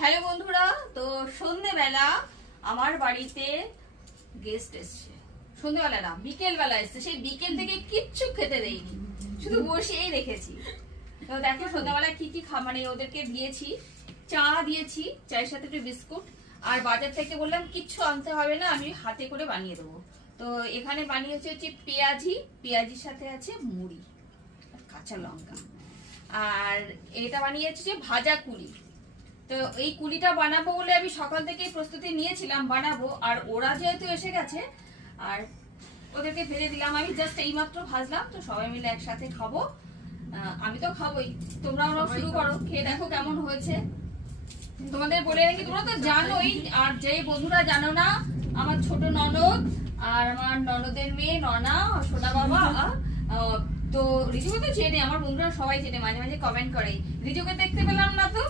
Hello বন্ধুরা, তো সন্ধ্যেবেলা আমার বাড়িতে গেস্ট এসছে। সন্ধ্যেবেলা না, বিকেল বেলা এসছে। সেই বিকেল থেকে কিচ্ছু খেতে দেইনি, শুধু বসেই রেখেছি। তো দেখো সন্ধ্যাবেলা কি কি মানে ওদেরকে দিয়েছি। চা দিয়েছি, চায়ের সাথে একটু বিস্কুট, আর বাজার থেকে বললাম কিচ্ছু আনতে হবে না, আমি হাতে করে বানিয়ে দেবো। তো এখানে বানিয়েছে হচ্ছে পেঁয়াজির সাথে আছে মুড়ি আর কাঁচা লঙ্কা, আর এটা বানিয়েছে যে ভাজা কুলি। তো এই কুলিটা বানাবো বলে আমি সকাল থেকেই প্রস্তুতি নিয়েছিলাম বানাবো, আর ওরা যেহেতু এসে গেছে আর ওদেরকে ভেজে দিলাম। আমি জাস্ট এইমাত্র ভাজলাম, তো সবাই মিলে একসাথে খাবো। আমি তো খাবোই, তোমরাও শুরু করো, খেয়ে দেখো কেমন হয়েছে। তোমাদের বলে রাখি, তোমরা তো জানোই, আর যে বন্ধুরা জানো না, আমার ছোট ননদ আর আমার ননদের মেয়ে ননা, সোনা বাবা, তো রিজুকে তো চেনে, আমার বন্ধুরা সবাই চেনে, মাঝে মাঝে কমেন্ট করে রিজুকে দেখতে পেলাম না তো।